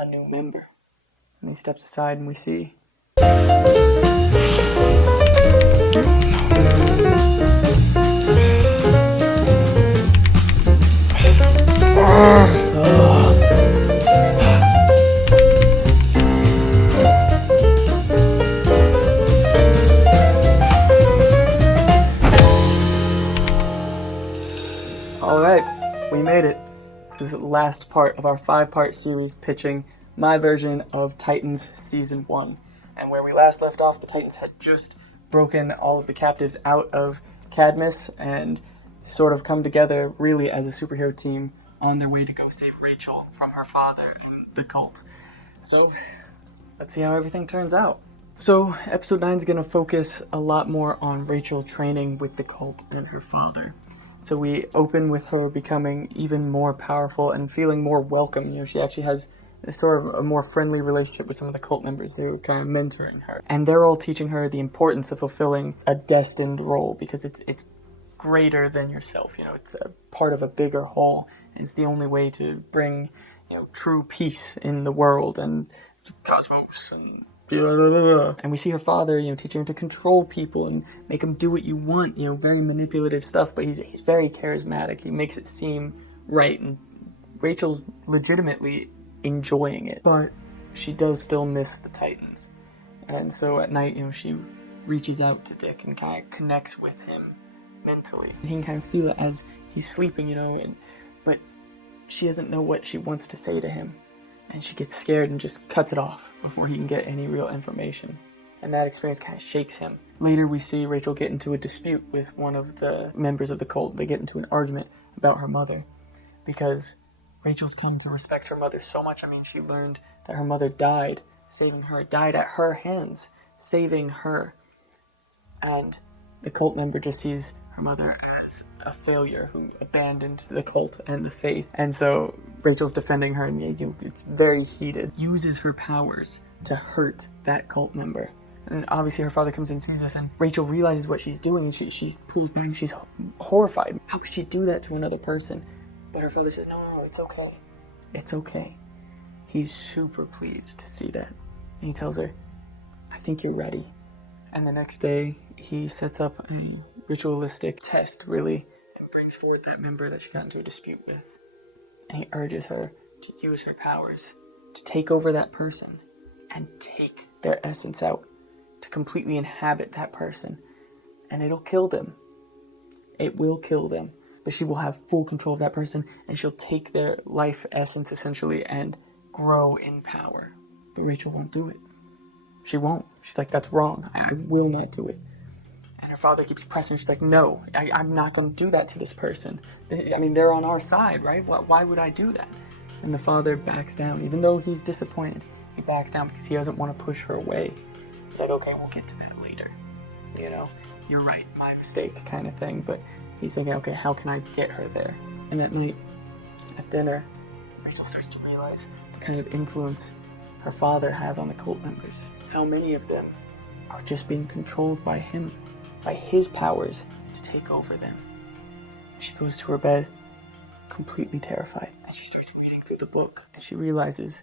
a new member. And he steps aside and we see Alright, we made it. This is the last part of our 5-part series pitching my version of Titans Season 1. And where we last left off, the Titans had just broken all of the captives out of Cadmus and sort of come together really as a superhero team on their way to go save Rachel from her father and the cult. So, let's see how everything turns out. So, episode 9 is going to focus a lot more on Rachel training with the cult and her father. So we open with her becoming even more powerful and feeling more welcome. You know, she actually has a sort of a more friendly relationship with some of the cult members. They're kind of mentoring her. And they're all teaching her the importance of fulfilling a destined role because it's greater than yourself. You know, it's a part of a bigger whole. And it's the only way to bring, true peace in the world and cosmos and blah, blah, blah. And we see her father, teaching her to control people and make them do what you want, very manipulative stuff, but he's very charismatic. He makes it seem right, and Rachel's legitimately enjoying it. But she does still miss the Titans. And so at night, she reaches out to Dick and kind of connects with him mentally. And he can kind of feel it as he's sleeping, but she doesn't know what she wants to say to him. And she gets scared and just cuts it off before he can get any real information. And that experience kind of shakes him. Later we see Rachel get into a dispute with one of the members of the cult. They get into an argument about her mother. Because Rachel's come to respect her mother so much. I mean, she learned that her mother died, died at her hands, saving her. And the cult member just sees her mother as a failure who abandoned the cult and the faith. And so Rachel's defending her, and it's very heated. Uses her powers to hurt that cult member. And obviously her father comes in and sees this, and Rachel realizes what she's doing, and she pulls back, and she's horrified. How could she do that to another person? But her father says, no, it's okay. It's okay. He's super pleased to see that. And he tells her, I think you're ready. And the next day, he sets up a ritualistic test, really, and brings forward that member that she got into a dispute with. And he urges her to use her powers to take over that person and take their essence out, to completely inhabit that person. And it'll kill them. It will kill them. But she will have full control of that person, and she'll take their life essence, essentially, and grow in power. But Rachel won't do it. She won't. She's like, that's wrong. I will not do it. And her father keeps pressing. She's like, no, I'm not going to do that to this person. I mean, they're on our side, right? Why would I do that? And the father backs down. Even though he's disappointed, he backs down because he doesn't want to push her away. He's like, okay, we'll get to that later. You're right, my mistake kind of thing. But he's thinking, okay, how can I get her there? And that night, at dinner, Rachel starts to realize the kind of influence her father has on the cult members. How many of them are just being controlled by him, by his powers to take over them. She goes to her bed, completely terrified, and she starts reading through the book, and she realizes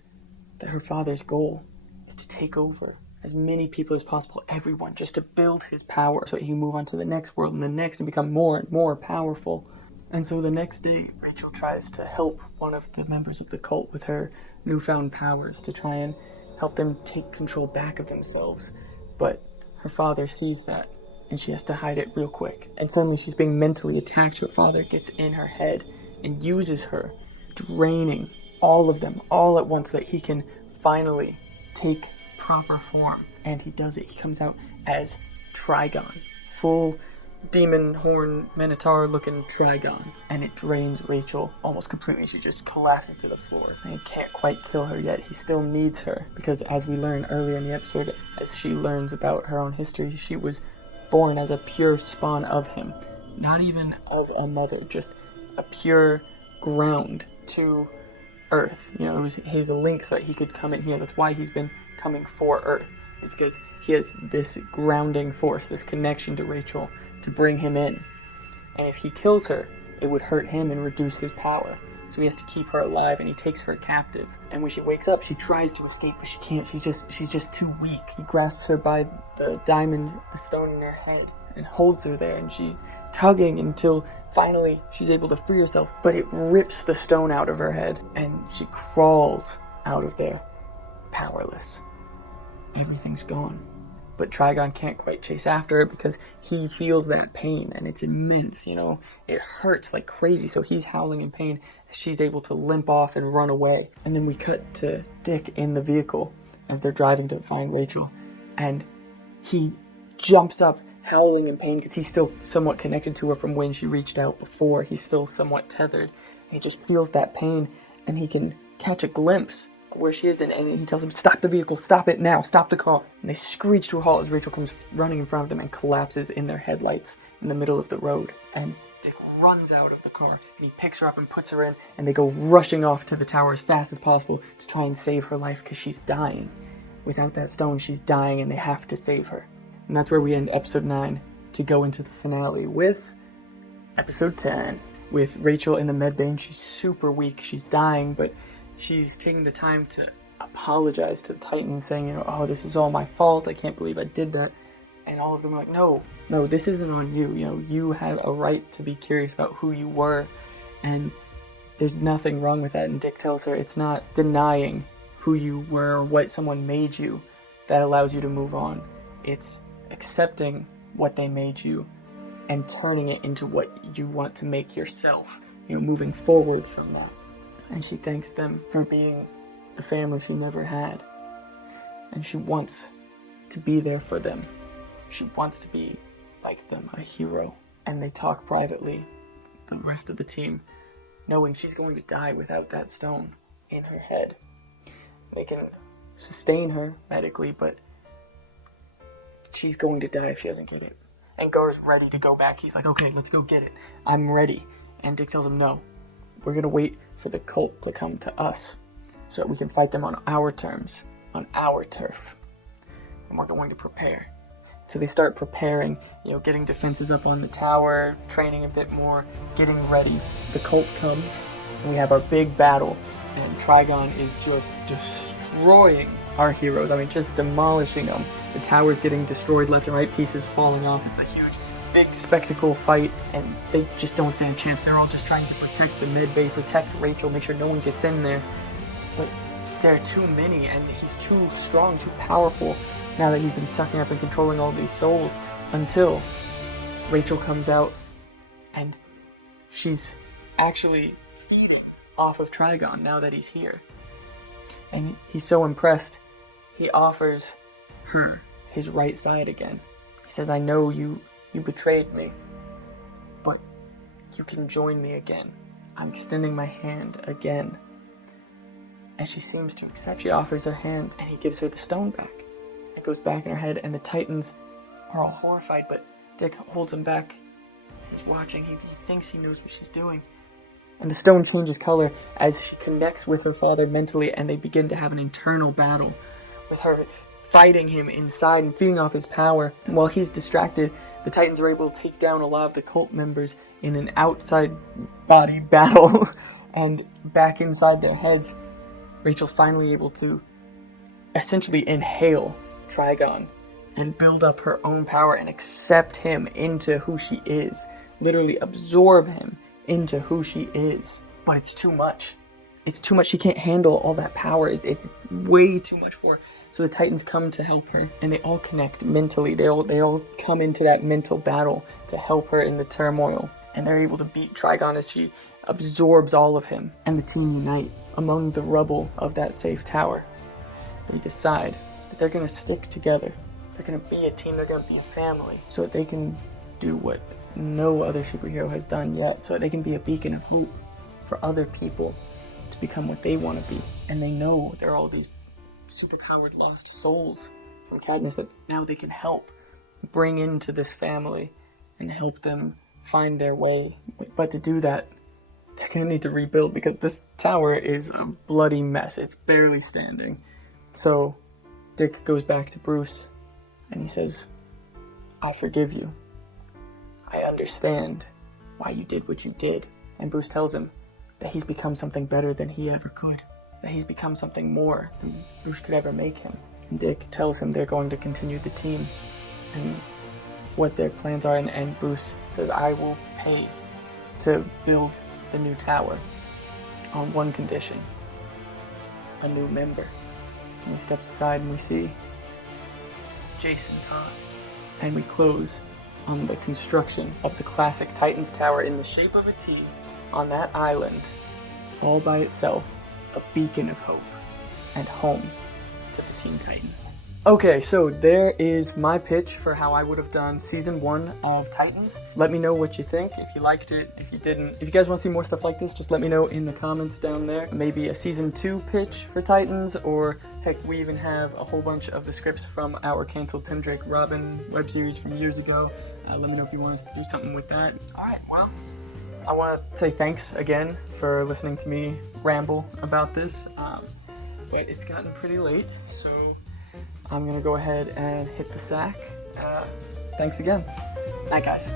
that her father's goal is to take over as many people as possible, everyone, just to build his power so he can move on to the next world and the next and become more and more powerful. And so the next day, Rachel tries to help one of the members of the cult with her newfound powers to try and help them take control back of themselves. But her father sees that, and she has to hide it real quick. And suddenly she's being mentally attacked. Her father gets in her head and uses her, draining all of them all at once so that he can finally take proper form. And he does it. He comes out as Trigon, full demon horn minotaur looking Trigon, and it drains Rachel almost completely. She just collapses to the floor. And he can't quite kill her yet. He still needs her because, as we learn earlier in the episode, as she learns about her own history, she was born as a pure spawn of him, not even of a mother, just a pure ground to Earth. It was a link so that he could come in here. That's why he's been coming for Earth, is because he has this grounding force, this connection to Rachel to bring him in. And if he kills her, it would hurt him and reduce his power. so he has to keep her alive, and he takes her captive. And when she wakes up, she tries to escape, but she can't. She's just too weak. He grasps her by the diamond, the stone in her head, and holds her there, and she's tugging until finally she's able to free herself, but it rips the stone out of her head, and she crawls out of there, powerless. Everything's gone. But Trigon can't quite chase after her because he feels that pain, and it's immense, It hurts like crazy, so he's howling in pain as she's able to limp off and run away. And then we cut to Dick in the vehicle as they're driving to find Rachel, and he jumps up howling in pain because he's still somewhat connected to her from when she reached out before. He's still somewhat tethered, and he just feels that pain, and he can catch a glimpse where she is, and he tells him, "Stop the vehicle, stop it now, stop the car." And they screech to a halt as Rachel comes running in front of them and collapses in their headlights in the middle of the road. And Dick runs out of the car, and he picks her up and puts her in, and they go rushing off to the tower as fast as possible to try and save her life because she's dying. Without that stone, she's dying, and they have to save her. And that's where we end episode 9 to go into the finale with episode 10. With Rachel in the medbay. She's super weak. She's dying, but she's taking the time to apologize to the Titans, saying, "Oh, this is all my fault. I can't believe I did that." And all of them are like, no, this isn't on you. You have a right to be curious about who you were, and there's nothing wrong with that. And Dick tells her it's not denying who you were or what someone made you that allows you to move on. It's accepting what they made you and turning it into what you want to make yourself, moving forward from that. And she thanks them for being the family she never had. And she wants to be there for them. She wants to be like them, a hero. And they talk privately, the rest of the team, knowing she's going to die without that stone in her head. They can sustain her medically, but she's going to die if she doesn't get it. And Gar's ready to go back. He's like, "Okay, let's go get it. I'm ready." And Dick tells him, "No, we're going to wait for the cult to come to us so that we can fight them on our terms, on our turf. And we're going to prepare." So they start preparing, getting defenses up on the tower, training a bit more, getting ready. The cult comes, and we have our big battle, and Trigon is just destroying our heroes. Just demolishing them. The tower's getting destroyed left and right, pieces falling off. It's a huge, big spectacle fight, and they just don't stand a chance. They're all just trying to protect the medbay, protect Rachel, make sure no one gets in there. But there are too many, and he's too strong, too powerful, now that he's been sucking up and controlling all these souls, until Rachel comes out, and she's actually feeding off of Trigon now that he's here. And he's so impressed, he offers her his right side again. He says, "I know you betrayed me, but you can join me again. I'm extending my hand again." And she seems to accept. She offers her hand, and he gives her the stone back. It goes back in her head, and the Titans are all horrified, but Dick holds him back. He's watching. He thinks he knows what she's doing. And the stone changes color as she connects with her father mentally, and they begin to have an internal battle with her fighting him inside and feeding off his power. And while he's distracted, the Titans are able to take down a lot of the cult members in an outside body battle. And back inside their heads, Rachel's finally able to essentially inhale Trigon and build up her own power and accept him into who she is. Literally absorb him into who she is. But it's too much. It's too much. She can't handle all that power. It's way too much for her. So the Titans come to help her, and they all connect mentally. They all come into that mental battle to help her in the turmoil. And they're able to beat Trigon as she absorbs all of him. And the team unite among the rubble of that safe tower. They decide that they're going to stick together. They're going to be a team. They're going to be a family. So that they can do what no other superhero has done yet. So that they can be a beacon of hope for other people to become what they want to be. And they know there are all these superpowered lost souls from Cadmus that now they can help bring into this family and help them find their way. But to do that, they're going to need to rebuild because this tower is a bloody mess. It's barely standing. So Dick goes back to Bruce and he says, "I forgive you. I understand why you did what you did." And Bruce tells him, that he's become something better than he ever could, that he's become something more than Bruce could ever make him. And Dick tells him they're going to continue the team and what their plans are, and Bruce says, I will pay to build the new tower on one condition: a new member. And he steps aside and we see Jason Todd. And we close on the construction of the classic Titans Tower in the shape of a T on that island, all by itself, a beacon of hope and home to the Teen Titans. Okay, so there is my pitch for how I would have done Season 1 of Titans. Let me know what you think, if you liked it, if you didn't. If you guys want to see more stuff like this, just let me know in the comments down there. Maybe a Season 2 pitch for Titans, or heck, we even have a whole bunch of the scripts from our canceled Tim Drake Robin web series from years ago. Let me know if you want us to do something with that. Alright, well, I want to say thanks again for listening to me ramble about this. But it's gotten pretty late, so I'm going to go ahead and hit the sack. Thanks again. Night, guys.